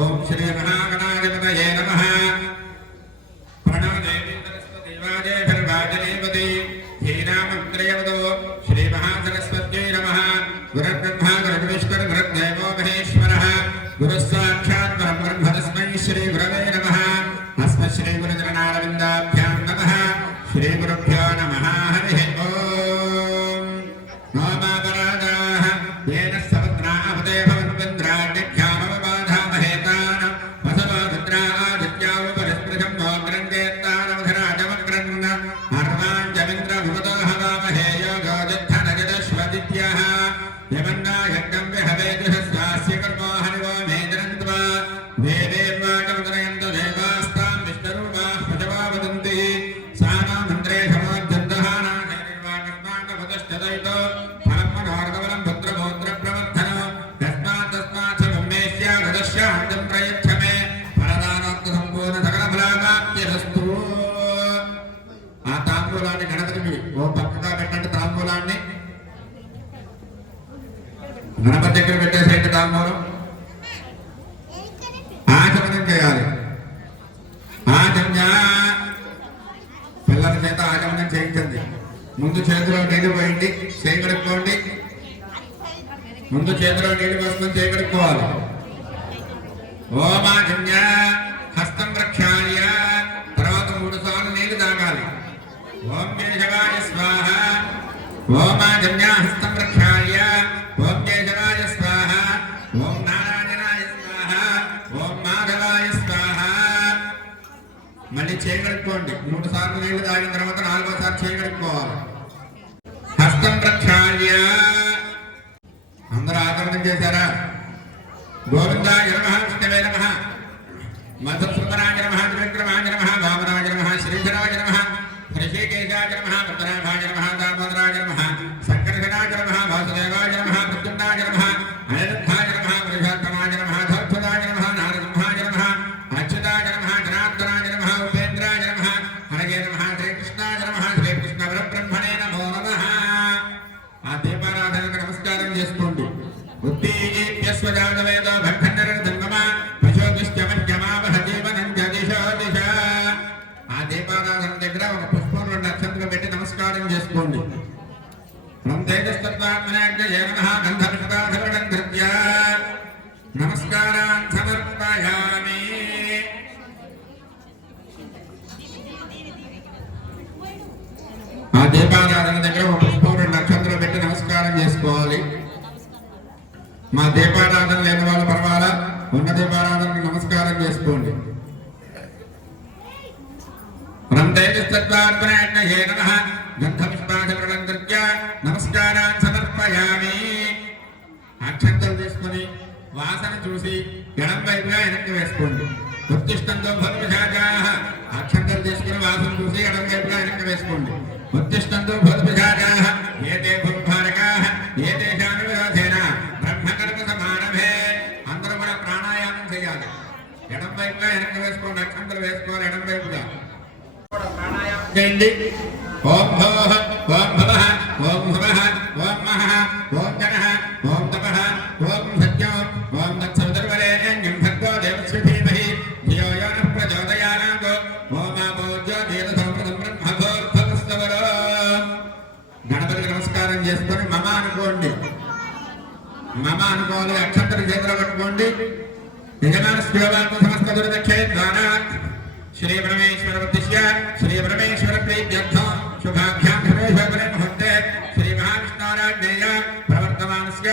ओम श्री महागणाधिपतये नमः। प्रणव देवी देवाजय भर्वाजनेपति धीनामत्रयवदो श्री महासरस्वत्यै नमः। गुरुर्ब्रह्मा गुरुर्विष्णुः गुरुर्देवो महेश्वरः गुरुस्साक्षात् परब्रह्म तस्मै श्री गुरवे नमः। अस्मत् श्री गुरुचरणारविन्दाभ्यां नमः। श्री गुरुभ्यो नमः। हरिः ओम। नमो परादाः येन सवत्रा अपदे भवन्विन्द्राड्यख्यामवबाधामहेतान् वसवो रुद्रादित्याव परिस्पृशं मोग्रन्देत्तानवधराजमग्रन् अर्वाञ्जमिन्द्रभुवतो हवामहे योगोदित्थनजदश्वदित्यः यमन्ना यज्ञं विहवेजुषस्वास्य कर्मो हरिवो मेदरन्त्वा वेदेवाचमुदरयन्तु देवास्तां विष्णुरूपाः प्रजवा वदन्ति सानो मन्त्रे समोद्यन्तः नाशैर्वाकस्माकपदश्चदैतो फलं मनोरथबलं पुत्रपौत्रप्रवर्धनो तस्मात् च ब्रह्मेश्यादशान्तं प्रयच्छ मे फलदानोक्तसम्पूर्णसकलफलाप्तिरस्तु। ఆ తాంబూలాన్ని గణపతికి ఓ పక్కగా పెట్టండి. తాంబూలాన్ని గణపతి దగ్గర పెట్టేసేంటి తాంబూలం. ఆచమనం చేయాలి. ఆచమ్య పిల్లల చేత ఆచమనం చేయించండి. ముందు చేతిలో నీళ్లు పోయింది, చేయగడుక్కోండి. ముందు చేతిలో నీళ్లు పోసుకొని చేయగడుక్కోవాలి. ఓమాచమ్య హస్తం ప్రక్షాళ్య తర్వాత 3 సార్లు నీళ్లు తాగాలి. ఓం కేశవాయ స్వాహ. ఓమాచమ్య హస్తం ప్రక్షాళ్య ఓం కేశవాయ స్వాహ. ఓం నారాయణాయ స్వాహ. ఓం మాధవాయ స్వాహ. మళ్ళీ చేయగడుక్కోండి. 3 సార్లు నీళ్లు తాగిన తర్వాత 4వ సారి చేయగడుక్కోవాలి. హస్తం ప్రక్షాళ్య అందరూ ఆచరణం చేశారా? గోవిందాయ నమః, విష్ణవే నమః, మధుసూదనాయ నమః, త్రివిక్రమాయ నమః, వామనాయ నమః, శ్రీధరాయ నమః, హృషికేశాయ నమః, పద్మనాభాయ నమః, దామోదరాయ నమః, సంకర్షణాయ నమః, వాసుదేవాయ నమః, ప్రద్యుమ్నాయ నమః, అనిరుద్ధాయ నమః, పురుషోత్తమాయ నమః, ధర్మదాయ నమః, నారసింహాయ నమః, అచ్యుతాయ నమః, జనార్దనాయ నమః, ఉపేంద్రాయ నమః, హరగే నమః, శ్రీకృష్ణాయ నమః, శ్రీకృష్ణ పరబ్రహ్మణే నమో నమః. ఆ దీపారాధనకు నమస్కారం చేసుకోండి. ఉత్తీజ్యస్వజాతవేదో భక్తనరదంగమ పశోభిశ్చమజ్జమావహ జీవనం జదిశో దిశ. ఆ దీపారాధన దగ్గర ఒక పుష్పం 2 అక్షంతలు పెట్టి నమస్కారం చేసుకోండి. నమస్కారాన్ సమర్పయామి. ఆ దీపారాధన దగ్గర ఒక పుష్పం 2 అక్షంతలు పెట్టి నమస్కారం చేసుకోవాలి. మా దీపారాధన లేని వాళ్ళు పర్వాలా, ఉన్న దీపారాధనకి నమస్కారం చేసుకోండి. నమస్కారాన్ని సమర్పయామి. అక్షంతలు తీసుకుని వాసన చూసి ఎడం వైపుగా వెనక్కి వేసుకోండి. ఉత్తిష్టంతో భూతపిశాచాః. అక్షంతలు తీసుకుని వాసన చూసి ఎడం వైపుగా వెనక్కి వేసుకోండి. ఉత్తిష్టంతో భూతపిశాచాః ఏతే భూతభారకాః ఏతేషాను విరోధేన బ్రహ్మకర్మ సమారభే. అందరూ కూడా ప్రాణాయామం చేయాలి. ఎడం వైపుగా వెనక్కి వేసుకోండి. అక్షంతలు వేసుకోవాలి ఎడం వైపుగా. ప్రాణాయామం చేయండి. ఓం భోః ఓం భవః ఓం భవః ఓం మహః ఓం జనః ఓం తపః ఓం సత్యం ఓం తత్సవితుర్వరేణ్యం భర్గో దేవస్య ధీమహి ధియో యో నః ప్రచోదయాత్. ఓమాపో జ్యోతిర్సంప్రదం బ్రహ్మభూర్భువస్సువరో. గణపతికి నమస్కారం చేసుకొని మమ అనుకోండి. మమ అనుకోవాలి. అక్షంతలు చేతిలో పట్టుకోండి. యజమానస్యోవాత్మ సమస్త దుర్దక్షేద్వారాత్ శ్రీ పరమేశ్వర ఉద్దిశ్య శ్రీ పరమేశ్వర ప్రీత్యర్థం శుభాభ్యాం హృదయశోభనే ముహూర్తే శ్రీ మహావిష్ణోరాజ్ఞేయ ప్రవర్తమానస్య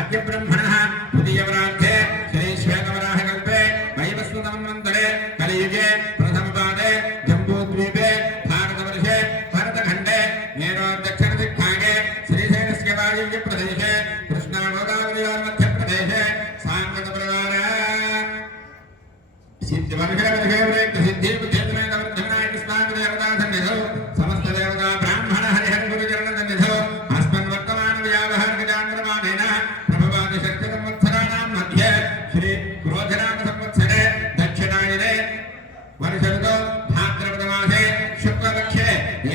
అద్య బ్రహ్మణః తృతీయవరార్థే శ్రీ శ్వేతవరాహకల్పే వైవస్వతమన్వంతరే కలియుగే ప్రథమపాదే జంబూద్వీపే భారతవర్షే భరతఖండే మేరోర్దక్షిణ దిగ్భాగే శ్రీశైలస్య వాయువ్య ప్రదేశే కృష్ణాగోదావరియోర్ మధ్యప్రదేశే సాంగత ప్రకార సిద్ధి సమస్త దేవతా బ్రాహ్మణ హరిహర గురుచరణ సన్నిధో అస్మన్ వర్తమాన వ్యావహారికజాంధ్రమానేన ప్రభవాది శక్తి సంవత్సరాణాం మధ్య శ్రీ క్రోధనామ సంవత్సరే దక్షిణాయనే వర్షరుతో భాద్రపదమాసే శుక్లపక్షే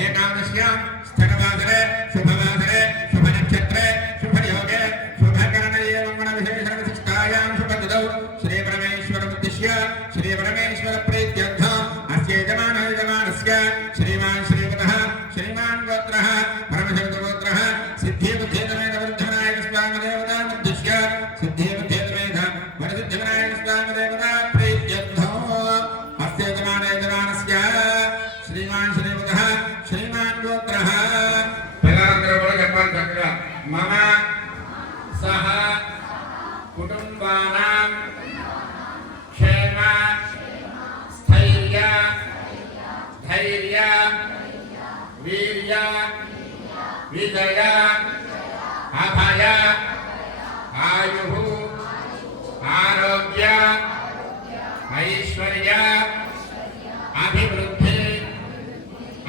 ఏకాదశ్యాం స్థిరవాసరే శుభవాసరే శుభనక్షత్రే శుభయోగే శుభకరణీయ మంగళ విశేషణ విశిష్టాయాం శుభతిథౌ శ్రీ పరమేశ్వర श्री परमेश्वर प्रीत्यर्थम अस्य यजमानस्य श्रीमान श्रीमतः श्रीमान गोत्रः परमशब्द गोत्रः सिद्धि बुद्धिमेध वृद्धनायक स्वामी देवता मध्यस्य सिद्धि बुद्धिमेध वरसिद्धनायक स्वामी देवता प्रीत्यर्थम अस्य यजमानस्य श्रीमान श्रीमतः श्रीमान गोत्रः पिलांद्र बोल जपन चक्र मम सह कुटुंबानां क्षेम स्थैर्य धैर्य वीर्य विजय अभय आयु आरोग्य ऐश्वर्य अभिवृद्धि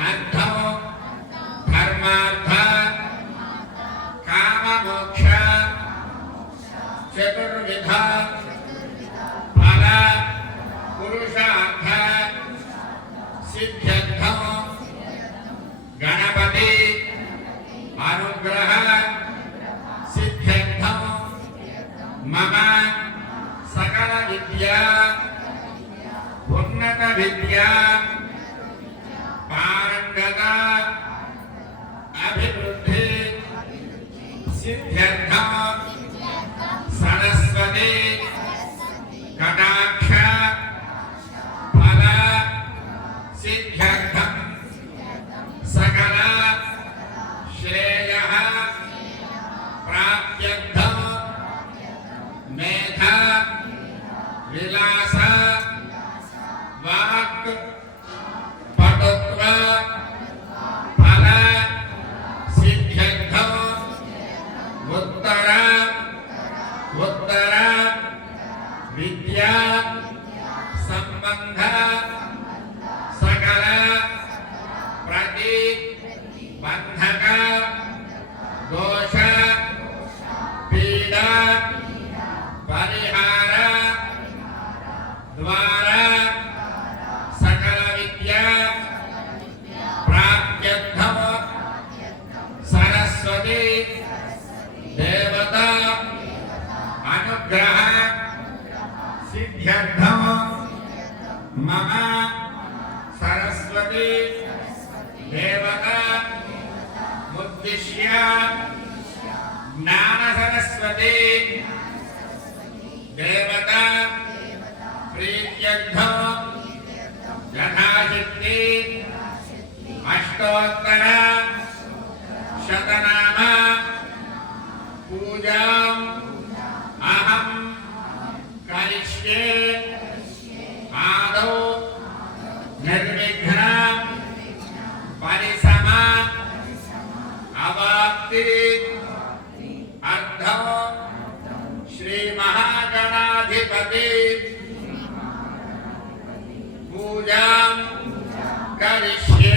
अर्थ धर्मार्थ काम मोक्ष चतुर्विध फल पुरुषार्थ सिद्ध्यर्थम गणपति अनुग्रह सिद्ध्यर्थम मम सकल विद्या उन्नत विद्या पारंगता अभिवृद्धि सिद्ध्यर्थम सरस्वती कटाक्ष फल सिद्ध्यर्थम सकल श्रेयः प्राप्त्यर्थम मेधा विलास वाक् पटुत्व फल सिद्ध्यर्थम उत्तर विद्या संबंध सकल प्रतिबंधक दोष पीड़ा परिहार द्वारा सकल विद्या प्राप्त्यर्थम सरस्वती देवता अनुग्रह सिद्ध्यर्थम मम सरस्वती देवता उद्दिश्य ज्ञान सरस्वती देवता प्रीत्यर्थम यथाशक्ति अष्टोत्तर शतनाम पूजाम् अहं करिष्ये आदौ निर्विघ्न परिसम अवाप्ति अर्धो श्री महागणाधिपति पूजां करिष्ये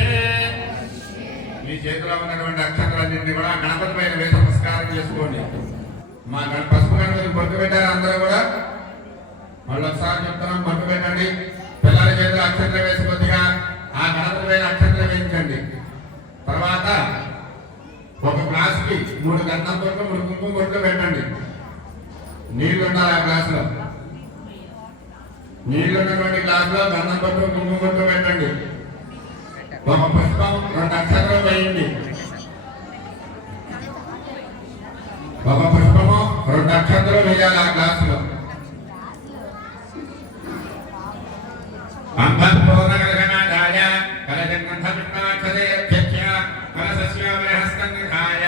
మీ చేతిలో ఉన్నటువంటి అక్షరాలన్నింటినీ కూడా గణపతి పైన వేసి నమస్కారం చేసుకోండి. మా పసుపు గణపతి బొట్టు పెట్టారు అందరూ కూడా. మళ్ళీ ఒకసారి చెప్తున్నాం, బొట్టు పెట్టండి. పిల్లల చేతిలో అక్షరాలు వేసి కొద్దిగా ఆ గణపతి పైన అక్షరాలు వేయించండి. తర్వాత ఒక గ్లాసుకి 3 గంధం బొట్లు 3 కుంకుమ బొట్లు పెట్టండి. నీళ్లు ఉండాలి ఆ గ్లాసులో. నీళ్లు ఉన్నటువంటి గ్లాసులో గంధం బొట్లు కుంకుమ బొట్లు పెట్టండి. ఒక పుష్పం 2 అక్షరాలు వేయండి. ఒక పుష్పము 2 అక్షరాలు వేయాలి ఆ గ్లాసులో. అంబర్పూర్ణగణనాథాయ కలజగ్రంథవిష్ణాక్షరే అధ్యక్ష కలశస్య బృహస్కంధాయ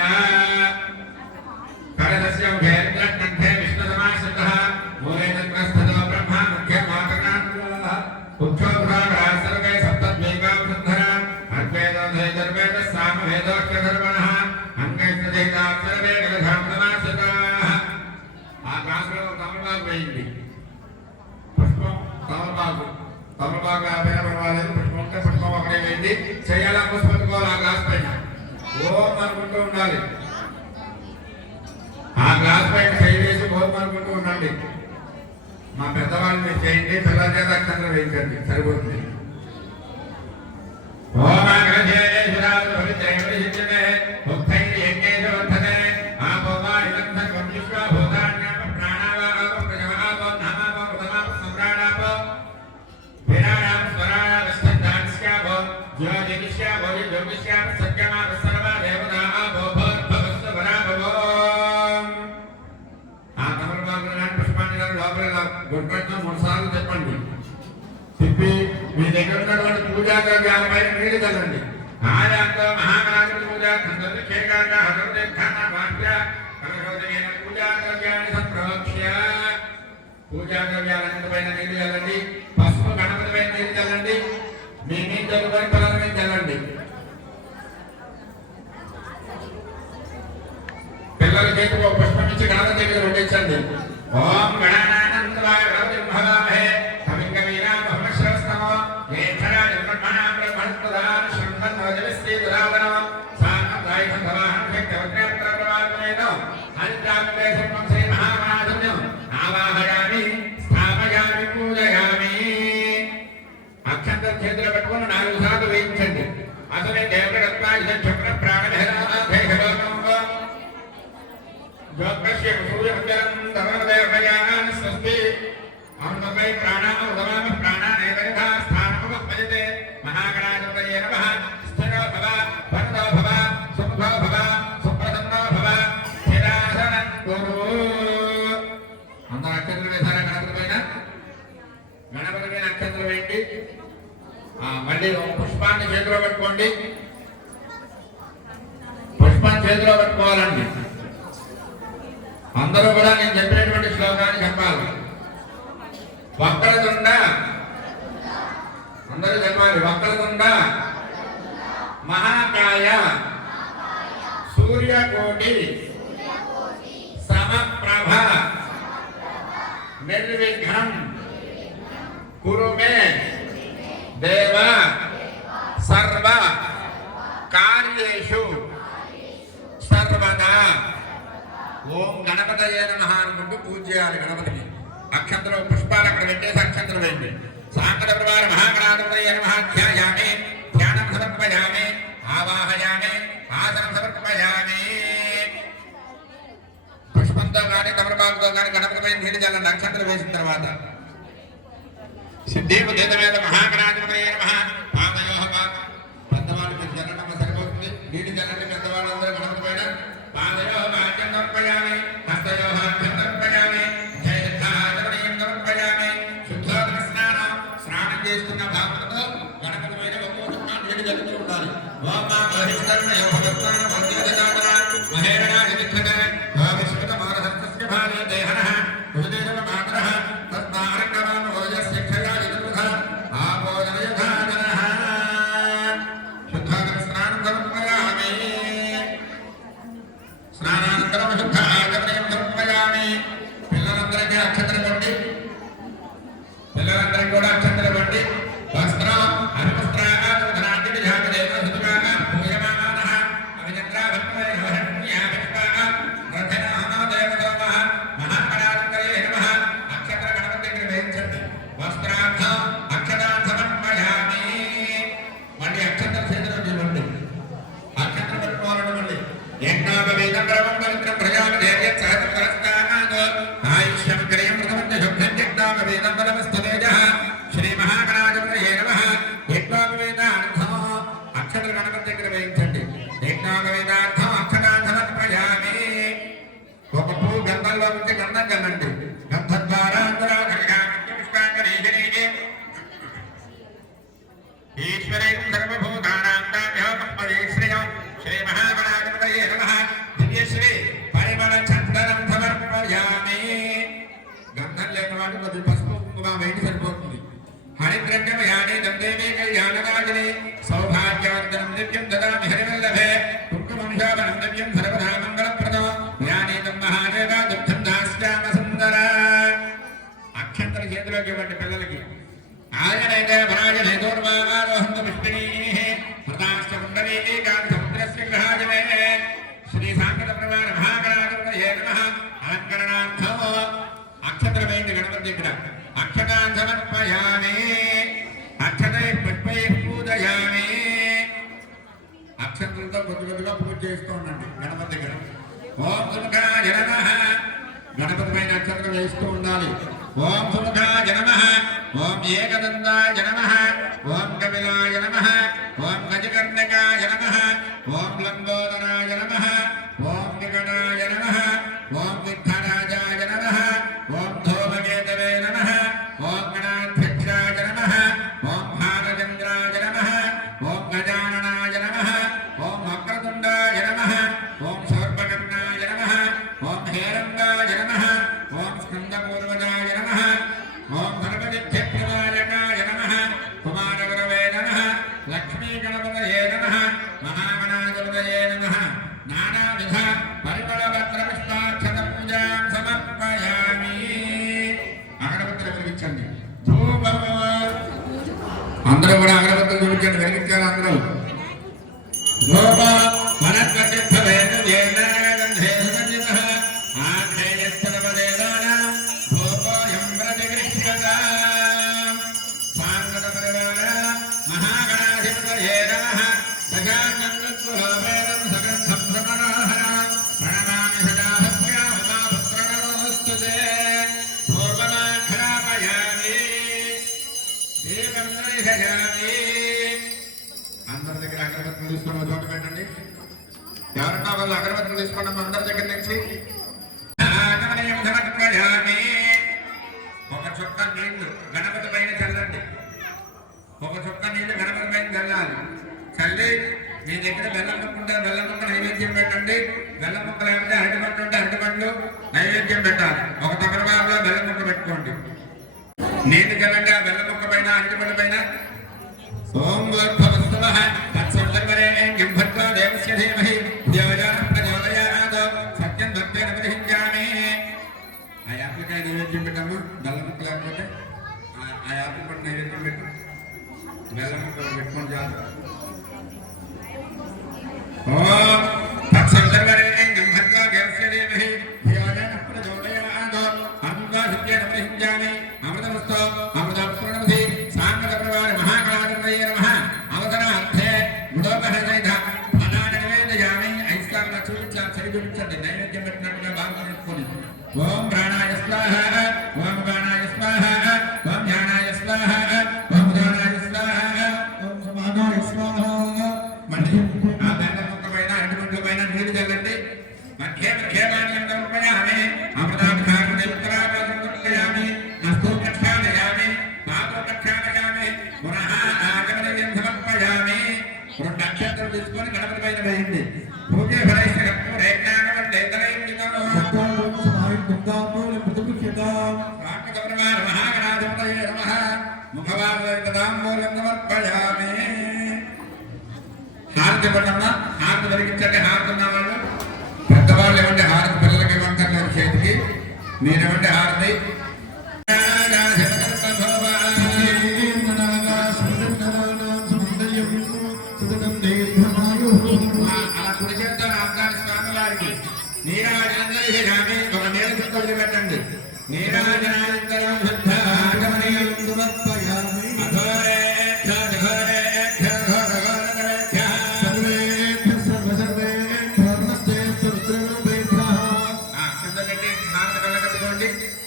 కలశస్య భేంద్రకంఠే విష్ణుసమాశ్రితః మూలే చక్రస్థదో బ్రహ్మ ముఖ్యమాకరణాన్వః ఉక్షోభ్రాగా సర్వే సప్తద్వైకావసుంధర అద్వైతోధైర్వేద సామవేదోక్షధర్మణః అంగైస్తదేతాక్షరవే కలధాంతమాశ్రితాః. ఆ గ్లాసులో తమలపాకు వేయండి. పుష్పం తమలపాకు తమలపాకు పైన పర్వాలేదు. పుష్పం ఉంటే పుష్పం ఒకటే వేయండి. చేయాలా పుష్పట్టుకోవాలి ఆ గ్లాస్ పైన. ఓం అనుకుంటూ ఉండాలి. ఆ గ్లాస్ పైన చేయి వేసి ఓం అనుకుంటూ ఉండండి. మా పెద్దవాళ్ళు మీరు చేయండి, పిల్లల చేత అక్షంతలు వేయించండి, సరిపోతుంది. ప్రదక్షిణ 3 సార్లు చెప్పండి. తిప్పి మీ దగ్గర ఉన్నటువంటి పూజా ద్రవ్యాలపై నీళ్లు చల్లండి. ఆయాంతో మహాగణాధిపతి పూజ సందర్శేకాగా హృదయస్థాన వాక్య కలశోదయైన పూజా ద్రవ్యాన్ని సంప్రోక్ష్య పూజా ద్రవ్యాలన్నిటిపైన నీళ్లు చల్లండి. పసుపు గణపతి పైన నీళ్లు చల్లండి. మీ నీళ్ళు చల్లుకొని పిల్లల మీద చల్లండి. పిల్లల చేతికి ఒక పుష్పం ఇచ్చి గణపతి దగ్గర పెట్టించండి. ఓం గణానానందవాయ గణపతి మహామహే కవిం కవీనాం బహుమశ్రవస్తమో జ్యేష్ఠరాజ బ్రహ్మణాం బ్రహ్మణస్పదాన్ శృణ్వన్నోజవిశ్రీ దురావనో సాకం సవాహం శక్తివత్రేంద్ర ప్రవాహమేనో హరిద్రామే సర్వం శ్రీ మహామాధుర్యం ఆవాహయామి స్థాపయామి పూజయామి. అక్షంతర చేతులు పెట్టుకుని 4 సార్లు వేయించండి. అసలే దేవగత్వాజ చక్ర ప్రాణభేదాభేషలోకం జ్యోతిష్య సూర్యమందిరం ధర్మదేవయాన్ స్వస్తి అమృతమై ప్రాణామృతమామ ప్రాణానేవరిధా స్థానముపపదితే మహాగణాధిపతయే నమః. స్థిరో భవ వరదో భవ సుఖో భవ సుప్రసన్నో భవ స్థిరాసనం కురు. అందరూ అక్షంతలు వేశారా గణపతి పైన? గణపతి పైన అక్షంతలు వేయండి. మళ్ళీ పుష్పాన్ని చేతిలో పెట్టుకోండి. పుష్పాన్ని చేతిలో పెట్టుకోవాలండి. అందరూ కూడా నేను చెప్పినటువంటి శ్లోకాన్ని చెప్పాలి. వక్రతుండ అందరూ చెప్పాలి. వక్రతుండ మహాకాయ సూర్యకోటి సమప్రభ నిర్విఘ్నం కురు మే దేవ సర్వ కార్యేషు సర్వదా. ఓం గణపతయే నమః అనుకుంటూ పూజ చేయాలి గణపతికి. అక్షంతలు పుష్పాలు అక్కడ పెట్టేసి అక్షంతలు వేయండి. సాంకట ప్రవార మహాగణాధిపతయే నమః ధ్యాయామి ధ్యానం సమర్పయామి ఆవాహయామి ఆసనం సమర్పయామి. పుష్పంతో కానీ తమలపాకుతో కానీ గణపతి పైన నీళ్ళు చల్లండి. అక్షంతలు వేసిన తర్వాత సిద్ధిపతివేద మహాగణాధిపతయే నమః పాదయోః పెద్దవాళ్ళు మీరు చల్లడం సరిపోతుంది. నీళ్ళు చల్లండి పెద్దవాళ్ళందరూ గణపతి పైన. పాదయోః వాక్యం సమర్పయామి హస్తయోః అభ్యం సమర్పయామి జయధారణీయం సమర్పయామి. శుద్ధోదక స్నానం స్నానం చేస్తున్న భావనతో గణపతి పైన ఒక్కొక్క నీళ్ళు చల్లుతూ ఉండాలి. ఓం మా బహిష్కరణ యోగస్థాన వంద్యోదకాదర మహేరణాధిపతిక విశ్వత మానసస్య భారీ దేహనః భుజదేవ మాతరః తస్మారంగవాన్ ఓజస్య క్షయా యదుఃఖ ఆపోదనయధానః. శుద్ధోదక స్నానం సమర్పయామి. స్నానానంతరం శుద్ధ ఆచమనీయం సమర్పయామి. పిల్లలందరికీ అక్షంతలు కొట్టి పిల్లలందరికీ కూడా అక్షంతలు కొట్టి వస్త్రం వస్త్రార్థం అక్షరాన్ని సమర్పయామి. మళ్ళీ అక్షంతలు చేతిలో ఇవ్వండి. అక్షంతలు పెట్టుకోవాలండి. మళ్ళీ యజ్ఞోపవీతం ద్రవం పవిత్రం ప్రజాపతి దేవ్యం సహజం పరస్తానాదో ఆయుష్యం క్రియం ప్రథమత్య శుభ్రం యజ్ఞోపవీతం పరమస్తేజః శ్రీ మహాగణాధిపతయే నమః. యజ్ఞోపవీతార్థం అక్షతలు గణపతి దగ్గర వేయించండి. యజ్ఞోపవీతార్థం అక్షరాన్ని సమర్పయామి. ఒక పువ్వు గంధంలో ఉంచి గంధం కల్లండి. గంధ ద్వారా ఈశ్వరేం సర్వభూతానాం తాభ్యోపదేశ్రయం శ్రీ మహాగణాధిపతయే నమః. దివ్యశ్రీ పరిమళ చందనం సమర్పయామి. గంధం లేని వాడు కొద్ది పసుపు కుంకుమ వేడి సరిపోతుంది. హరిద్రంగమయాని దందేవీ కళ్యాణరాజని సౌభాగ్యవర్ధనం దివ్యం దదామి హరివల్లభే కుంకుమంశావనం దివ్యం సర్వదా మంగళప్రదం జ్ఞానేదం మహాదేవ దుఃఖం దాస్యామ సుందర. అక్షంతలు చేతిలోకి ఇవ్వండి పిల్లలకి. ఆయనైతే భరాజనే దూర్వారోహంత పుష్పిణీః హృతాశ్చ కుండలీః కాంతి సముద్రస్య గ్రహాజనే. శ్రీ సాంకట ప్రవార మహాగణాధిపతయే నమః. అలంకరణార్థం అక్షతలు వేయండి గణపతి దగ్గర. అక్షతాన్ సమర్పయామి. అక్షతై పుష్పై పూజయామి. అక్షతలతో కొద్ది కొద్దిగా పూజ చేస్తూ ఉండండి గణపతి దగ్గర. ఓం సుముఖాయ నమః. గణపతి పైన అక్షతలు వేస్తూ ఉండాలి. ఓం సుముఖాయ నమః. ఓం ఏకదంతాయ నమః. ఓం కపిలాయ నమః. ఓం గజకర్ణకాయ నమః. ఓం లంబోదరాయ నమః. ఓం వికటాయ నమః. ఓం విఘ్నరాజాయ నమః. ఓం ధూమకేతవే నమః. అందరూ కూడా అగరబత్తులు చూపించండి, వెలిగించారు అందరూ. అందరి దగ్గర అగరబత్తులు తీసుకున్న చోట పెట్టండి. ఎవరన్నా వాళ్ళు అగరబత్తులు తీసుకున్నాం అందరి దగ్గర నుంచి. ఒక చుక్క నీళ్లు గణపతి పైన చల్లండి. ఒక చుక్క నీళ్లు గణపతి పైన చల్లాలి. చల్లి మీ దగ్గర బెల్లం ముక్క ఉంటే బెల్లం ముక్క నైవేద్యం పెట్టండి. బెల్లం ముక్క లేకపోతే అరటిపండు ఉంటే అరటిపండు నైవేద్యం పెట్టాలి. ఒక తగరబాబులో బెల్లం ముక్క పెట్టుకోండి. నీళ్ళు చల్లండి ఆ బెల్లం ముక్క పైన అరటిపండు పైన. ఓం భర్భవస్తవః తత్సర్వరేణ్యం భర్గో దేవస్య ధీమహి ధియోయోనః ప్రచోదయాత్ సత్యం భక్తేన ప్రతిహించామి. ఆ యాప్లికాయ నైవేద్యం పెట్టాము. బెల్లం ముక్క లేకపోతే ఆ యాప్లి పట్టు నైవేద్యం పెట్టు. బెల్లం ముక్క పెట్టుకొని చాలు. ఓం తత్సర్వరేణ్యం భర్గో దేవస్య ధీమహి ధియోయోనః ప్రచోదయాత్ అమృతా సత్యేన ప్రతిహించామి. అమృతమస్తు అమృతపుత్రణమసి సాంగత ప్రవార మహాకాళాయ నమః. అవసరార్థే గుడోపహసైత ఫలాన్ని నివేదయామి. ఐస్కారంలో చూపించండి నైవేద్యం పెట్టినట్టుగా బాగా చేసుకొని. ఓం ప్రాణాయ స్వాహ, ఓం ప్రాణాయ స్వాహ, ఓం ధ్యానాయ స్వాహ, ఓం ధ్యానాయ స్వాహ, ఓం సమానాయ స్వాహ. మళ్ళీ ఆ బెల్లం ముక్క పైన అరటిపండ్ల పైన నీళ్ళు చల్లండి. మధ్య మధ్యమాన్యం సమర్పయామి. అమృతాభిషేకం ఉత్తరాభాగం నస్తు ప్రక్షాళయామి. పాత్ర ప్రక్షాళయామి. పునః ఆగమనయం సమర్పయామి. రెండు నక్షత్రం తీసుకొని గణపతి పైన వేయండి. పూజ ఫలైశ్వర మహాగణాధిపతయే నమః. ముఖవాదాంబూలం సమర్పయామి. హారతి పడమ్మా. హారతి వెలిగించండి. హారతి ఉన్న వాళ్ళు పెద్దవాళ్ళు ఇవ్వండి హారతి. పిల్లలకి ఇవ్వండి చేతికి. మీరేమంటే హారతి. అలా కుడి చేద్దాం ఆఫ్ఘాన్ స్వామి వారికి. నీరాజనామి ఒక నీళ్ళ చుట్టూ వదిలిపెట్టండి. నీరాజనానంతరం శుద్ధ ఆగమనీయం సమర్పయామి.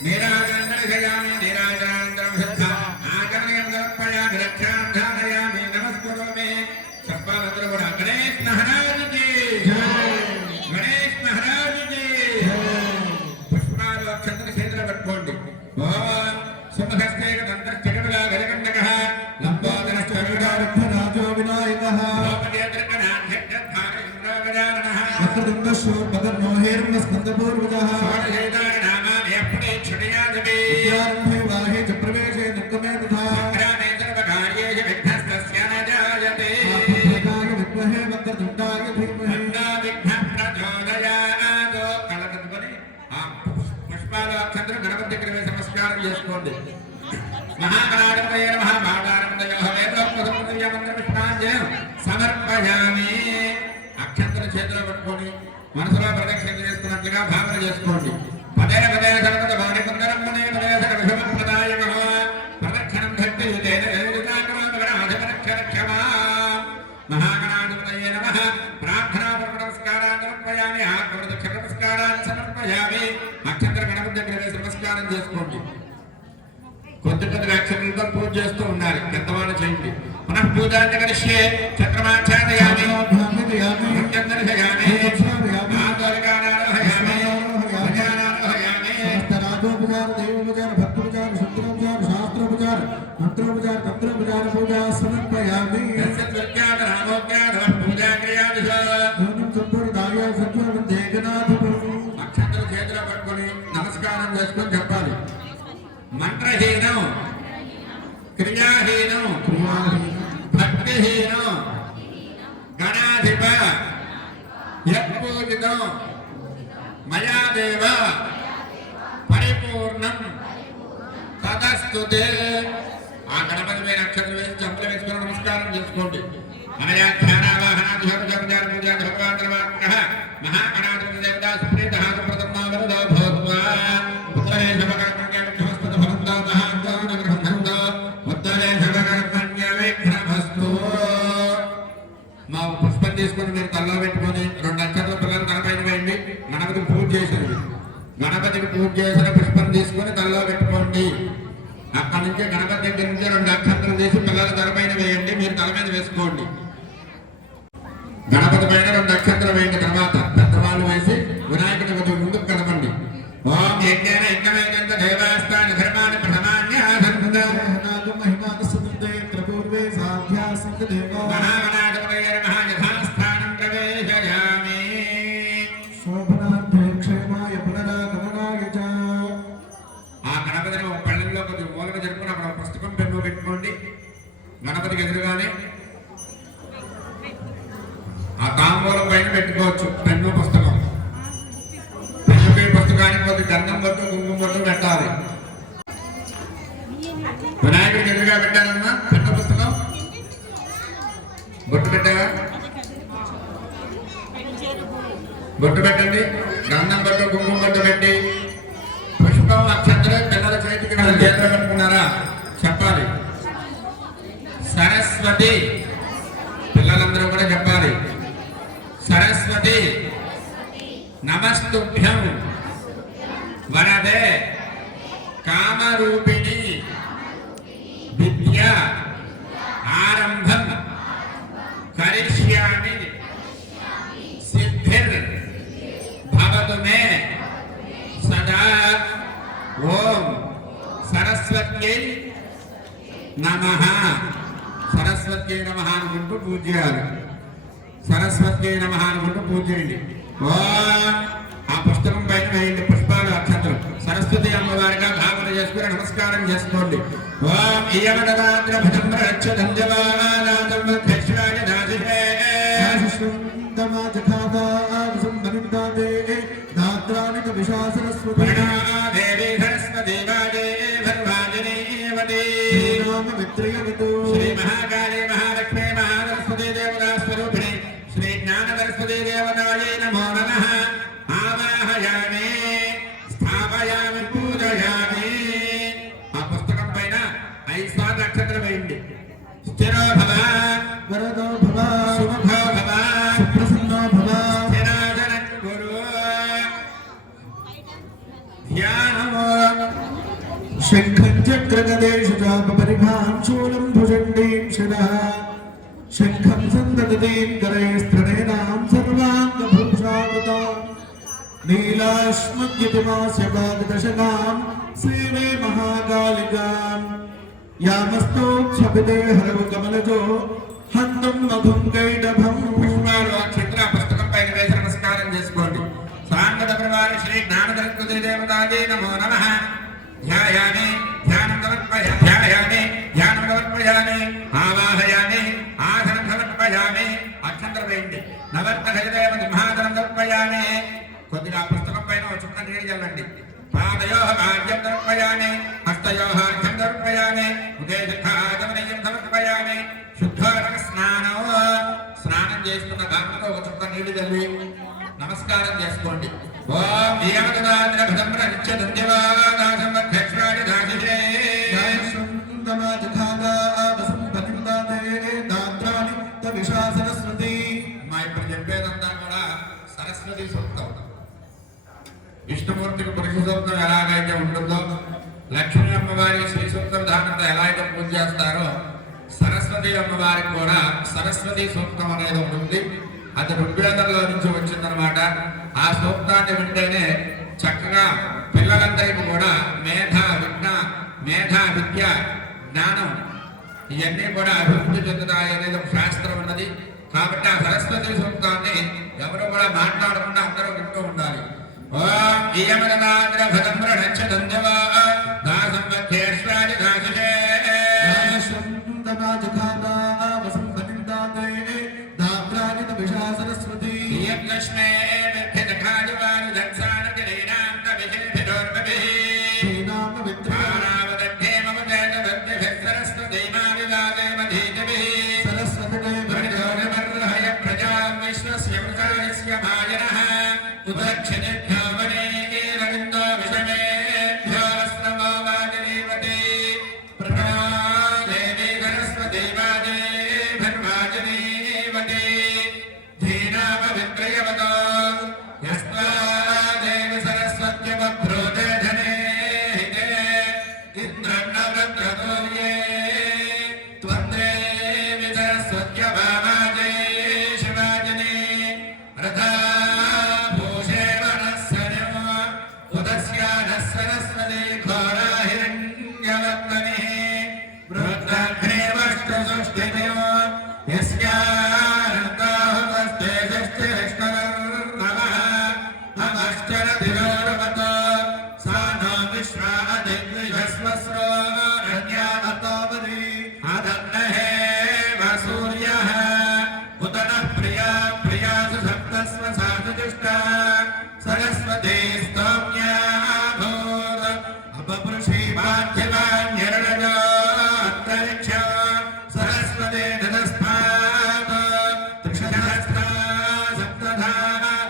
నీరాజనామి నీరాజనానంతరం శుద్ధ ఆగమనీయం సమర్పయామి. రక్షాం ధారయామి. నమస్కరోమి. చెప్పాలందరూ కూడా గణేష్ మహారాజుకి గణేష్ మహారాజుకి పుష్పాలు చంద్ర చేతులు పట్టుకోండి. సుమహస్తేక దంతశ్చకటగా గజగండకః లంబోదర చరుడారుద్ధరాజో వినాయకః లోకదేంద్రకనాథ్యర్థారఇంద్రగజాననః వక్రతుంగశూర్పదర్మోహేర్మ స్కందపూర్వజః షోడశేతాని నామాని అప్పుడే క్షుడియాజమే విద్యారంభే వాహే చ ప్రవేశే నిర్గమే తథా సక్రామే సర్వకార్యేషు విఘ్నస్తస్య న జాయతే భద్రకాయ విద్మహే వక్రతుండాయ ధీమహి విఘ్న ప్రచోదయాత్. కళ్ళకట్టుకొని ఆ పుష్పాల చంద్ర గణపతి దగ్గర వేసి నమస్కారం చేసుకోండి. మహాగణాధిపతయే నమః. బాలానందయోః వేదోక్తసంపదీయమంత్ర పుష్పాంజలిం సమర్పయామి. అక్షంతర చేతిలో పట్టుకొని మనసులో ప్రదక్షిణ చేసుకున్నట్లుగా భావన చేసుకోండి. పదే పదే సర్వత భవని కుందరం మునే పదే సక విషమప్రదాయ నమః. ప్రదక్షిణం భక్తి యుతేన గణాధిపరక్షరక్షమా. మహాగణాధిపతయే నమః. ప్రార్థనాపూర్వక నమస్కారాన్ని సమర్పయామి. ఆత్మప్రదక్షిణ నమస్కారాన్ని సమర్పయామి. అక్షంతర గణపతి దగ్గర వేసి నమస్కారం చేసుకోండి. కొద్ది కొద్ది అక్షరాలతో పూజ చేస్తూ ఉండాలి. పెద్దవాళ్ళు చేయండి. పునః పూజాన్ని కలిసే చక్రమాచారయామి. దర్శయామి. ఆదోలికానారోహయామి. భజనారోహయామి. రాజోపచార దైవోపచార భక్తోపచార శుద్రోపచార శాస్త్రోపచార మంత్రోపచార తంత్రోపచార పూజా సమర్పయామి. సత్యజ్ఞాన రామోజ్ఞాన పూజా క్రియాదిశ సంపూర్ణాయ సత్యవందేకనాథం. అక్షంతర చేతిలో పట్టుకొని నమస్కారం చేసుకొని చెప్పాలి. మంత్రహీనం క్రియాహీనం భక్తిహీనం గణాధిప యత్పూజితం మయా దేవ పరిపూర్ణం తదస్తుతే. ఆ గణపతి మీద అక్షరం వేసి చెంపల తీసుకోండి. అనయా ధ్యానావాహనాధికార జపజాన పూజా భగవాన్ ధర్మాత్మః మహాగణాధిపతి దేవతా సుప్రీతః సుప్రతమా వరదో భూత్వా ఉత్తరే శుభకర్మణ్య విఘ్నమస్తు ఫలంతో మహాజ్ఞాన గ్రహంతో ఉత్తరే శుభకర్మణ్య విఘ్నమస్తు. మా పుష్పం తీసుకొని మీరు తల్లో పెట్టుకొని 2 అక్షరాల పిల్లలు తలపైన వేయండి. గణపతికి పూజ చేసేది. గణపతికి పూజ చేసిన పుష్పం తీసుకొని తల్లో పెట్టుకోండి. అక్కడి నుంచి గణపతి దగ్గర నుంచి 2 అక్షంతలు తీసి పిల్లల తలపైన వేయండి. మీరు తల మీద వేసుకోండి. గణపతి పైన 2 అక్షంతలు వేయండి. తర్వాత పెద్దవాళ్ళు వేసి వినాయకుడి కొంచెం ముందుకు కదపండి. ఓం యజ్ఞేన యజ్ఞమేకంత దేవాస్థాన ధర్మాన్ని ప్రథమాన్య ఆసంత మహిమాకసుందే త్రిపూర్వే సాధ్యాసంత దేవో మహాగణాధిపతయే నమః యథాస్థానం ప్రవేశయామి. శోభనార్థే క్షేమాయ పునరాగమనాయ చ. ఆ గణపతిని ఒక పళ్ళెంలో కొంచెం మూలక జరుపుకుని అక్కడ పుస్తకం పెన్ను పెట్టుకోండి. గణపతికి ఎదురుగానే ఆ తాంబూలం పైన పెట్టుకోవచ్చు పెన్ను పుస్తకం. పెన్నుకి పుస్తకానికి కొద్ది గంధం బొట్టు కుంకుమ బొట్టు పెట్టాలి. వినాయకుడికి ఎదురుగా పెట్టాలన్నా పెన్ను పుస్తకం బొట్టు పెట్టావా? బొట్టు పెట్టండి. గంధం బొట్టు కుంకుమ బొట్టు పెట్టి పుష్పం అక్షంతలు పిల్లల చేతికి చేతులు పెట్టుకున్నారా చెప్పాలి. సరస్వతి పిల్లలందరూ కూడా చెప్పాలి. సరస్వతి నమస్తుభ్యం వరదే కామరూపిణి విద్య ఆరంభం కరిష్యామి సిద్ధిర్ భవతు మే సదా. ఓం సరస్వత్యై నమః. సరస్వత్యై నమః అనుకుంటూ పూజ చేయాలి. సరస్వత్యై నమః అనుకుంటూ పూజ చేయండి. ఓం ఆ పుస్తకం పైన వేయండి పుష్పాలు అక్షంతలు. సరస్వతి అమ్మవారిగా భావన చేసుకుని నమస్కారం చేసుకోండి. ఓం ఇయమదవాద్ర భజంద్ర రక్ష ధన్యవాదాతం కృష్ణాయ దాసిషే సంబనితాదే దాత్రానిక విశాసరస్వతి దేవి సరస్వతి వాదే భర్వాజనేవతే నామ మిత్రయవతు శ్రీ మహాకాళీ మహాలక్ష్మీ మహాసరస్వతి దేవతా స్వరూపిణి శ్రీ జ్ఞాన సరస్వతి దేవతాయై నమో నమః. ఆవాహయామి స్థాపయామి పూజయామి. ఆ పుస్తకం పైన 5 సార్లు అక్షంతలు వేయండి. స్థిరో భవ వరదో భవ సుముఖో భవ సుప్రసన్నో భవ స్థిరాజనం కురు. ధ్యానమో శంఖం చక్రగదేశ చాప పరిభాం శూలం భుజండీం శిరః శంఖం సందదీం కరైస్త్రణేనాం సర్వాంగభూషావృతాం నీలాశ్మద్యుతిమాస్య పాదదశకాం శ్రీవే మహాకాళికాం యామస్తోక్షపితే హరవు కమలజో హంతం మధుం కైటభం. పుష్పాలు అక్షంతల పుస్తకం పైన వేసి నమస్కారం చేసుకోండి. సాంగత ప్రవారి శ్రీ జ్ఞాన సరస్వతి దేవతాయై నమో నమః. ధ్యాయామి ధ్యానం సమర్పయామి ధ్యానం సమర్పయామి ఆవాహయామి ఆసనం సమర్పయామి. అక్షంతలు వేయండి. నవర్త హరిదేవ సింహాసనం సమర్పయామి. కొద్దిగా పుస్తకం పైన ఒక చుక్క నీరు చల్లండి. పాదయో ఆద్యం సమర్పయామి హస్తయో అర్ఘ్యం సమర్పయామి ఉదయశిఖాదమనీయం సమర్పయామి. శుద్ధోదక స్నానం స్నానం చేసుకున్న దాంట్లో ఒక చుక్క నీళ్లు చల్లి నమస్కారం చేసుకోండి. ఓం నియమదాద్ర భద్ర నిత్య ధన్యవాదాసం అధ్యక్షాయ దాసిషే సరస్వతి. మా ఇప్పుడు చెప్పేదంతా కూడా సరస్వతి సూక్తం. విష్ణుమూర్తికి పురుష సూక్తం ఎలాగైతే ఉంటుందో, లక్ష్మీ అమ్మవారి శ్రీ సూక్త విధానంతో ఎలా అయితే పూజ చేస్తారో సరస్వతి అమ్మవారికి కూడా సరస్వతి సూక్తం అనేది ఉంటుంది. అది ఋగ్వేదంలో నుంచి వచ్చిందనమాట. ఆ సూక్తాన్ని వింటేనే చక్కగా పిల్లలందరికీ కూడా మేధ విద్య జ్ఞానం ఇవన్నీ కూడా అభివృద్ధి చెందుతాయి అనేది ఒక శాస్త్రం ఉన్నది. కాబట్టి ఆ సరస్వతి సూక్తాన్ని ఎవరు కూడా మాట్లాడకుండా అందరూ వింటూ ఉండాలి. ఓం ఇయమదనాద్ర భద్ర రక్ష ధన్యవాదాసం అధ్యక్షాయ దాసిషే సరస్వతి లక్ష్మే సరస్వతి दक्षिणेभ्यो वनेरविन्दो विषमेभ्यो अस्त्रमो वाजनीवते प्रणो देवी सरस्वती वाजे धर्वाजनीवते धीनामवित्रयवतो यस्त्वा देवी सरस्वत्यवभ्रूते धने हिते इन्द्रन्नवृत्रतोर्ये त्वन्द्रेवि सरस्वत्यभावाजे शिवाजने रथा भूषे वनस्सर्यमो उदस्यानः सरस्वती घोरा हिरण्यवर्तने वृद्धाग्ने वष्टसुष्टिनयो यस्यानन्दाहुतस्ते षष्टिरिष्टवर्णवः अमश्चरतिरोरवतो सा नो विश्वा अधिद्विषस्वस्रो रण्यावतोपरि अदन्नहे वसूर्यः उत नः प्रिया प्रियासु सप्तस्व साधुजुष्टा सरस्वती स्तोम्याभूत् अपपुरुषी पार्थिवान्यरणजो अन्तरिक्ष सरस्वती नदस्मात् त्रिशतहस्रा सप्तधा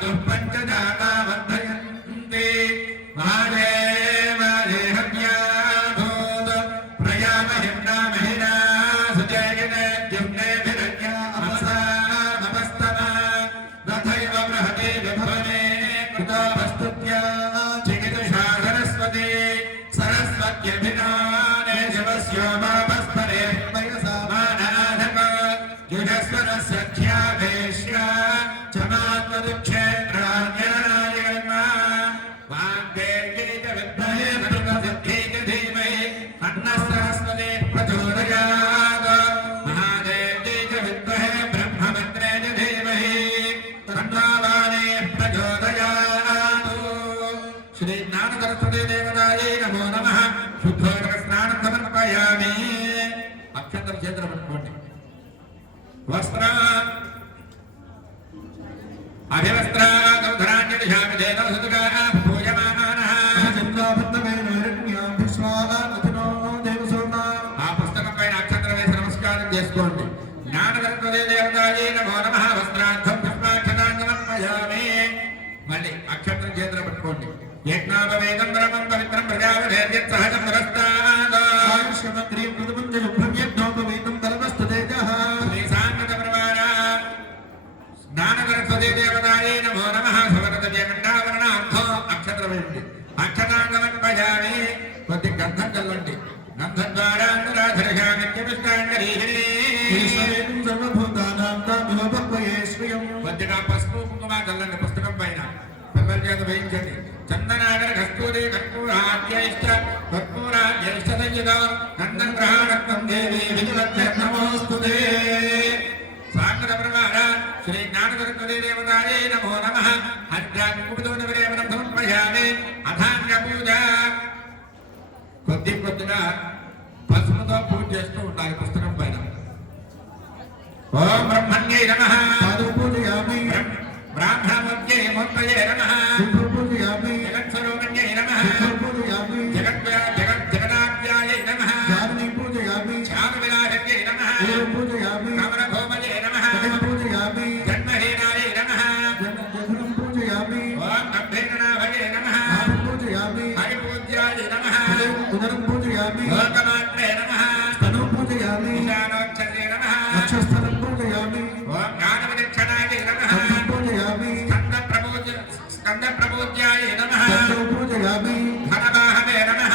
दुःपञ्चजाता वर्धयन्ति वाजे वाजे हव्याभूत् प्रयामहिम्ना महिना सुजयिने द्युम्नेभिरज्ञा अपसामपस्तमा तथैव बृहति विभवने कृतो वस्तुत्या चिकितुषा सरस्वती सरस्वत्यभिनाने शिवस्योमापस्परे वयसा मानाधक युजस्वरः सख्याभेष्या चमात्मदुक्षेत्राण्यरणायगन्मा वाग्देवी च विद्महे नृपसिद्धि च धीमहि तन्नः सरस्वती प्रचोदयात् महादेवी च विद्महे ब्रह्ममन्त्रे च धीमहि तन्नो वाणी प्रचोदयात् श्री ज्ञानसरस्वती देवतायै नमो नमः शुद्धोदक स्नानं समर्पयामि अक्षंतर क्षेत्र पట్టుకోండి वस्त्र अभिवस्त्रागौधराण्यदिशामि देवसुतुकाः पूजमानाः चन्द्राभद्रमेन हिरण्यं विश्वानाथिनो देवसोमा ఆ పుస్తకం పైన అక్షంతరం వేసి నమస్కారం చేసుకోండి జ్ఞానసరస్వతీ దేవతాయై నమో నమః వస్త్రార్థం పుష్పాక్షతాన్ని సమర్పయామి మళ్ళీ అక్షంతరం చేతులు పట్టుకోండి యజ్ఞాపవేదం బ్రహ్మం పవిత్రం ప్రజాపదేర్యత్ సహజం నమస్తాద్ ఆయుష్యమగ్రీం మృదుమంజలం బ్రహ్మయజ్ఞోపవేదం తలమస్తతేజః శ్రీ సాంగత ప్రమాణ జ్ఞానసరస్వతీ దేవతాయై నమో నమః సువర్ణదవ్యమండావరణార్థో అక్షంతరం వేయండి అక్షతాన్ని సమర్పయామి కొద్ది గంధం చల్లండి గంధం ద్వారా నిత్యమిష్టాంగరీహిణీ సర్వభూతానాం తామివపక్వయే శ్రియం కొద్దిగా పసుపు కుంకుమ చల్లండి పుస్తకం పైన పిల్లల చేత వేయించండి చందనాగర కస్తూరి కర్పూరాద్యైష్ట కర్పూరాద్యైష్ట సంయుత గంధం గ్రహాణత్వం దేవి విధివత్నమోస్తుతే సాంగత ప్రమాణ శ్రీ జ్ఞానసరస్వతీ దేవతాయై నమో నమః హరిద్రాకుముదోనవిరేవనం సమర్పయామి అథాంగ పూజ కొద్ది కొద్దిగా పసుపుతో పూజ చేస్తూ ఉండాలి పుస్తకం పైన ఓం బ్రహ్మణ్యై నమః పూజయామి బ్రాహ్మణమూర్త్యై మూర్తయే నమః పూజయామి జగత్స్వరూపిణ్యై నమః పూజయామి జగదాభ్యాయై నమః పూజయామి శ్యామవిలాసజ్ఞై నమః పూజయామి కమలభూమజే నమః పూజయామి జన్మహీనాయై నమః పూజయామి ఓం గంభీరనాభయే నమః పూజయామి హరిపూజ్యాయై నమః ఉదరం పూజయామి లోకమాత్రే నమః స్తనం పూజయామి ఈశానోక్షసే నమః అక్షస్థలం పూజయామి ఓం జ్ఞానవిదక్షణాయై నమః పూజయామి స్కందప్రపూజ్యాయై నమః పూజయామి ధనవాహవే నమః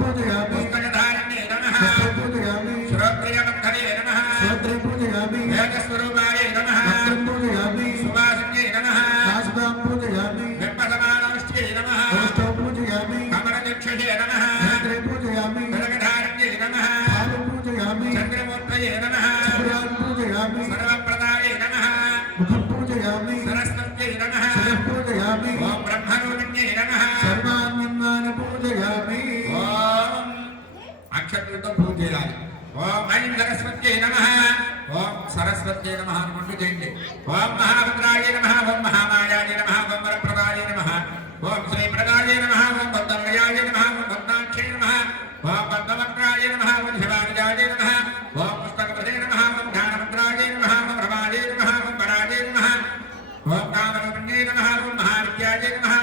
పూజయామి పుస్తకధారణ్యై నమః పూజయామి శ్రోత్రియమంధరే నమః శ్రోత్రే పూజయామి వేదస్వరూపాయై నమః పూజయామి సువాసిన్యై నమః శాశ్వతం పూజయామి వెంపసమానౌష్ట్యై నమః పూజయామి కమలదక్షిణే నమః పూజయామి జగధారణ్యై నమః పూజయామి చంద్రమూర్తయే నమః పూజయామి సర్వప్రదాయై నమః ముఖం పూజయామి సరస్వత్యై నమః పూజయామి ఓం బ్రహ్మరూపిణ్యై నమః సర్వాన్యన్నాని పూజయామి ఓం అక్షరాలతో పూజ చేయాలి ఓం ఐం సరస్వత్యై నమః ఓం సరస్వత్యై నమః అనుకుంటూ చేయండి ఓం మహాభద్రాయ నమః ఓం మహామాయాయ నమః ఓం వరప్రదాయ నమః ఓం శ్రీప్రదాయ నమః ఓం భద్రమయాయ నమః ఓం భద్రాక్షే నమః ఓం భద్రవక్రాయ నమః ఓం శివాజాయ నమః ఓం పుస్తకపదే నమః ఓం జ్ఞానభద్రాయ నమః ఓం ప్రభాజే నమః ఓం పరాజే నమః ఓం కామరూపిణ్యై నమః ఓం మహావిద్యాయ నమః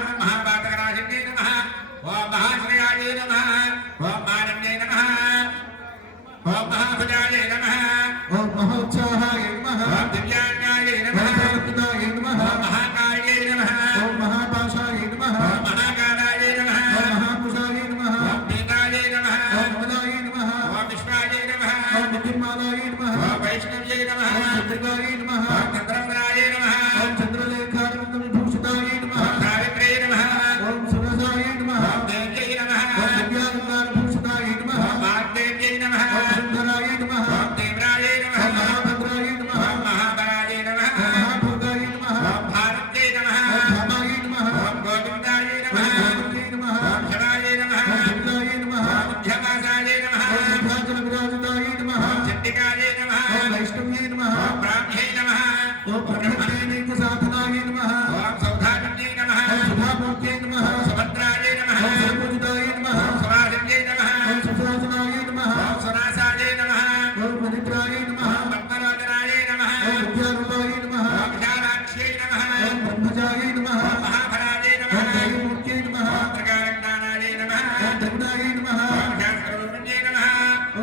ఓం మహాభుజాయ నమః ఓం మహోత్సాహాయ నమః ఓం దివ్యాంగాయ నమః ఓం సర్వజ్ఞాయ నమః ఓం మహాకాయ నమః ఓం మహాపాశాయ నమః ఓం మహాకాలాయ నమః ఓం మహాపుషాయ నమః ఓం పీతాయ నమః ఓం మదాయ నమః ఓం విశ్వాయ నమః ఓం విద్యున్మాలాయ నమః ఓం వైష్ణవ్యై నమః ఓం చంద్రికాయ నమః ఓం చంద్రప్రాయ నమః ఓం చంద్రలేఖానందవిభూషితాయ నమః ఓం సావిత్రై నమః ఓం సురసాయ నమః ఓం దేవ్యై నమః ఓం దివ్యాలంకారభూషితాయ నమః ఓం వాగ్దేవ్యై నమః ఓం సుందరాయ నమః ఓం తీవ్రాయ నమః ఓం మహాభద్రాయ నమః ఓం మహాబలాయ నమః ఓం మహాభోగాయ నమః ఓం భారత్యై నమః ఓం ధామాయ నమః ఓం గోవిందాయ ఓం నమః గోవిందాయ నమః ఓం శివాయ నమః ఓం శుద్ధాయ నమః ఓం ఉద్యమాసాయ నమః ఓం విభాజన విరాజితాయ నమః ఓం చండికాయ నమః ఓం వైష్ణవ్యై నమః ఓం బ్రాహ్మ్యై నమః ఓం బ్రహ్మణ్యేనైక సాధనాయ నమః ఓం సౌధాగ్న్యై నమః ఓం సుధామూర్త్యై నమః ఓం సుభద్రాయ నమః ఓం సర్వోజితాయ నమః ఓం సురాజన్యై నమః ఓం సుశాసనాయ నమః ఓం సునాసాయ నమః ఓం మణిద్రాయ నమః ఓం పద్మలోచనాయ నమః ఓం విద్యారూపాయ నమః ఓం విశాలాక్ష్యై నమః ఓం బ్రహ్మజాయ నమః ఓం మహాఫలాయ ఓం నమః దైవమూర్త్యై నమః ఓం త్రికాలందానాయ నమః ఓం దగుడాయ నమః ఓం శాస్త్రరూపిణ్యై నమః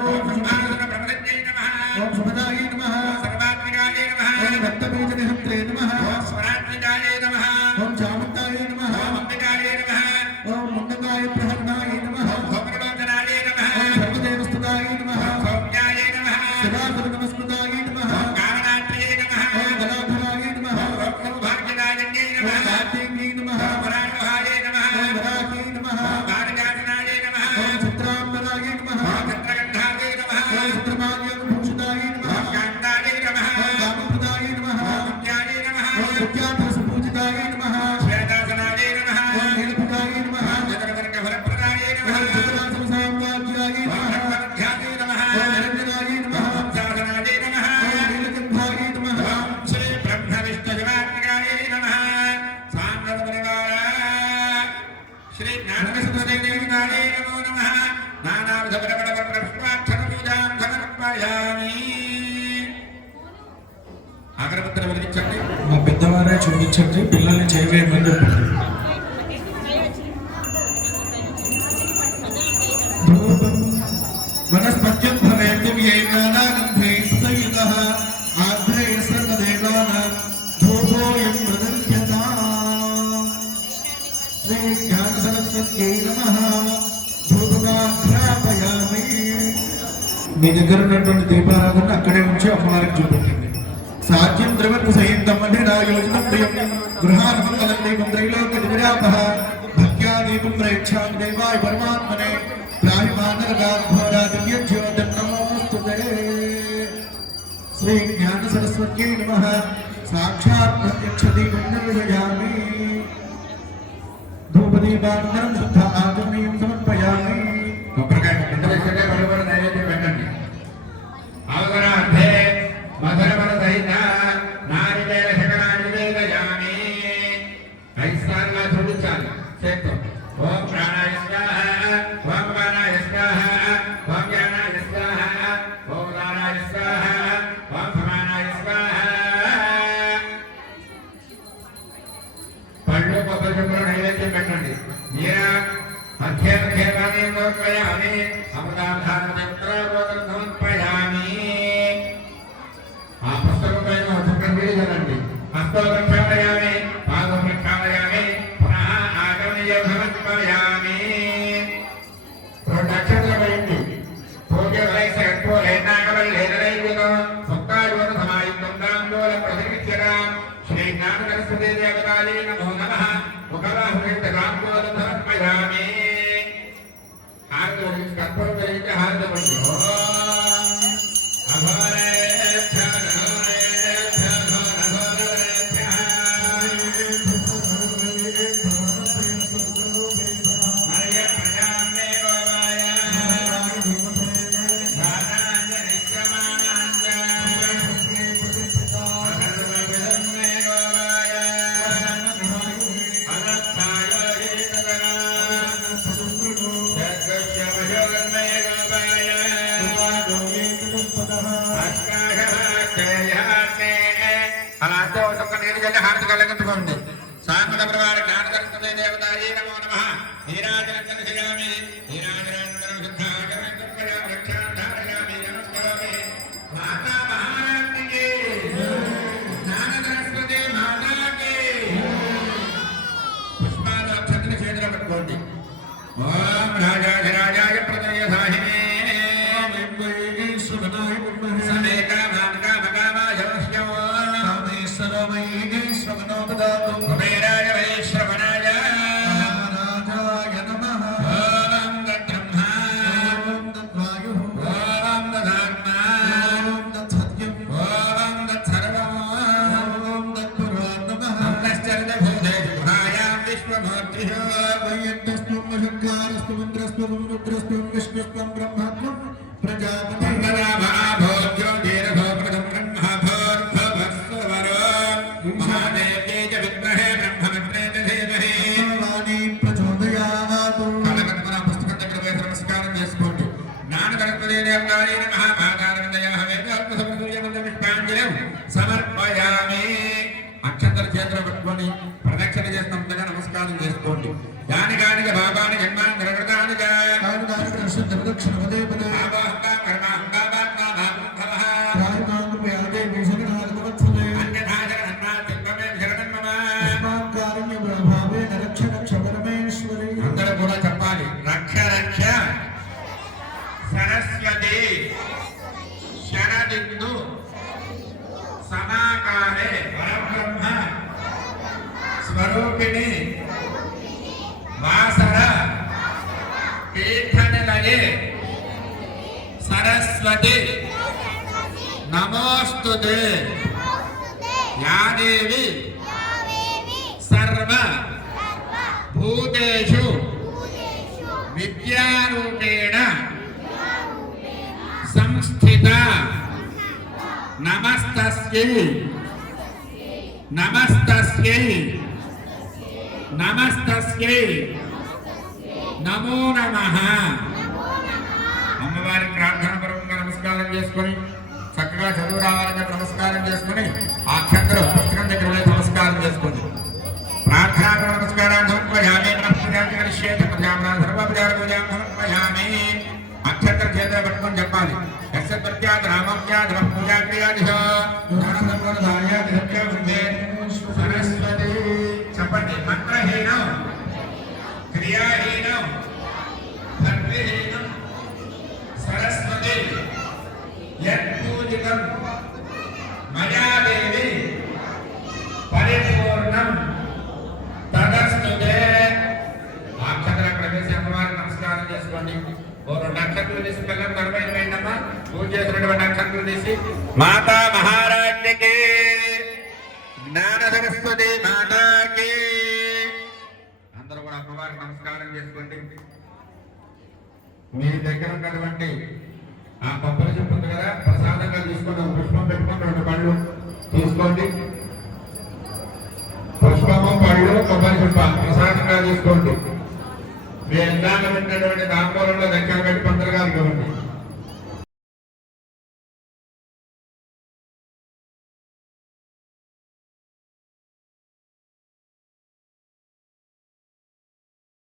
ఓం సింహాసన ప్రమదజ్ఞై నమః ఓం శుభదాయ నమః ఓం సర్వాత్మికాయ నమః ఓం రక్తబీజనిహంత్రే నమః ఓం స్వరాత్మికాయ నమః ఓం చామంతాయ నమః ఓం అంబికాయ నమః ఓం ముండకాయ ప్రహరణాయ నమః ఓం భోమలోచనాయ నమః ఓం సర్వదేవస్తుతాయ నమః ఓం సౌమ్యాయ నమః సదాశివ నమస్కృతాయ నమః ఓం కారణాత్మయే నమః ఓం గలాధరాయ నమః ఓం సౌభాగ్యదాయన్యై ఓం నమః కార్తీక్యై నమః ఓం వరారోహాయ నమః ఓం వరాహ్యై నమః ఓం భారజాసనాయ నమః ఓం చిత్రాంబరాయ నమః ఓం చంద్రగంధాయ నమః ఓం చిత్రమాల్యవిభూషితాయ నమః ఓం కాంతాయ నమః ఓం కామప్రదాయ నమః ఓం విద్యాయ నమః ఓం విద్యాధరసపూజితాయ నమః శ్వేతాసనాయ నమః ఓం నీలపితాయ నమః ఓం చతుర్వర్గఫలప్రదాయ ఓం నమః చతురాసనసామ్రాజ్యాయ ఓం నమః సర్వవిద్యాయ నమః ఓం నిరంజనాయ నమః ఓం శాసనాయ నమః ఓం నీలకంఠాయ నమః ఓం శ్రీ బ్రహ్మ విష్ణు శివాత్మికాయ నమః సాంగత పరివార శ్రీ జ్ఞానకృష్ణదేవికాయ నమో నమః నానావిధ పరపర పుష్పాక్షర పూజాం సమర్పయామి. అగరబత్తులు వెలిగించండి. మా పెద్దవారే చూపించండి, పిల్లల్ని చేయవేయమని చెప్పండి. ధూపం వనస్పత్యం భవేత్యం ఏకానాగంధే సయుగః ఆగ్రే సర్వదేవానాం ధూపోయం ప్రదర్శ్యతాం. శ్రీ జ్ఞాన సరస్వత్యై నమః ధూపమాఘ్రాపయామి. మీ దగ్గర ఉన్నటువంటి దీపారాధన అక్కడే ఉంచి అమ్మవారికి చూపెట్టండి. సాధ్యం ద్రవత్ సహితం అధిరాయోజనం ప్రియం గృహాన్మంగళం దీపం త్రైలోక దివిరాపః భక్త్యా దీపం ప్రయచ్ఛామి దేవాయ పరమాత్మనే ప్రాహిమానరగాఘోరా దివ్య జ్యోతిం నమోస్తుతే. శ్రీ జ్ఞాన సరస్వత్యై నమః సాక్షాత్ ప్రత్యక్ష దీపం నిర్వహయామి. ధూపదీపానంతరం శుద్ధ ఆచమనీయం సమర్పయామి. కొబ్బరికాయ ఇంటర్వ్యూకే బలబల నైవేద్యం పెట్టండి. అవసరార్థే మధురబల సహిత నారికేల శకలాన్ని నివేదయామి. 5 సార్లు చూపించాలి చేత్తో. ఓం ప్రాణాయ స్వాహ, ఓం ప్రాణాయ స్వాహ, ఓం జ్ఞానాయ స్వాహ, ఓం దానాయ స్వాహ, ఓం సమానాయ స్వాహ. పళ్ళు కొబ్బరి చెప్పులు నైవేద్యం పెట్టండి. మీరా మధ్యమధ్యమాని సమర్పయామి. అమృతాధారం సమర్పయామి. ఆ పుస్తకం పైన చక్రం వీడిదండి. హస్తో ప్రక్షాళయామి, పాదం ప్రక్షాళయామి, పునః ఆగమనీయం సమర్పయామి. 2 అక్షరాలు వేయండి. పూజ్య వలైస కర్పూరేణాగవల్లేనైవితో సప్తాయువన సమాయుక్తం దాండోల ప్రతిష్ఠితాం. శ్రీ జ్ఞాన సరస్వతీ దేవతాయై నమో నమః. ముఖరాహురిత రాంగోదం సమర్పయామి. హారతి కర్పూరం వెలిగించి హారతి పడి హారతి కలిగించుకోండి. సాంగత ప్రవార జ్ఞాన సరస్వతీ దేవతాయై నమో నమః. నీరాజనందన శయామి, నీరాజనందన శుద్ధాగరం రక్షాధారయామి. గంగారే నమః పాదారవిందయాః వేదాంతసమసూర్యమంత్రపుష్పాంజలిం సమర్పయామి. అక్షంతర చేతులు పట్టుకొని ప్రదక్షిణ చేసినంతగా నమస్కారం చేసుకోండి. యానికానిక భావాన్ని జన్మాన్ని నిరకృతానిక ప్రదక్షిణ పదే పదే అందరూ కూడా చెప్పాలి. రక్ష రక్ష సరస్వతి శరదిందు సమాకారే పరబ్రహ్మ స్వరూపిణి వాసర పీఠనిలయే సరస్వతి నమోస్తుతే యా దేవి సర్వ భూతేషు విద్యారూపేణ సంస్థిత నమస్తస్యై నమస్తస్యై నమస్తస్యై నమో నమః. అమ్మవారి ప్రార్థన పరంగా నమస్కారం చేసుకొని చక్కగా చదువు రావాలని నమస్కారం చేసుకొని ఆ అక్షంతలు పుస్తకం దగ్గర వెళ్ళి నమస్కారం చేసుకోండి. ప్రార్థనా నమస్కారాన్ని సమర్పయామి. సమర్పయామి. అక్షంతర చేతులు పట్టుకొని చెప్పాలి. సరస్వతి చెప్పండి. మంత్రహీనం క్రియాహీనం భక్తిహీనం సరస్వతి యత్పూజితం మయా దేవి పరిపూర్ణం తదస్తుతే. అక్షంతర ప్రవేశ అమ్మవారికి నమస్కారం చేసుకోండి. ఓ 2 అక్షంతలు తీసి పిల్లలు నడవైన వేయండమ్మా. పూజ చేసినటువంటి అక్షంతలు తీసి మాతా మహారాజ్ఞకి జ్ఞాన సరస్వతి మాతాకి. అందరూ కూడా అమ్మవారికి నమస్కారం చేసుకోండి. మీ దగ్గర ఉన్నటువంటి ఆ కొబ్బరి చెప్పు ఉంది కదా, ప్రసాదంగా తీసుకొని ఒక పుష్పం పెట్టుకొని 2 పళ్ళు తీసుకోండి. పుష్పము పళ్ళు కొబ్బరి చెప్ప ప్రసాదంగా తీసుకోండి. మీ ఇందాక పెట్టినటువంటి తాంబూలంలో దగ్గర పెట్టి పందరు కాదు ఇవ్వండి.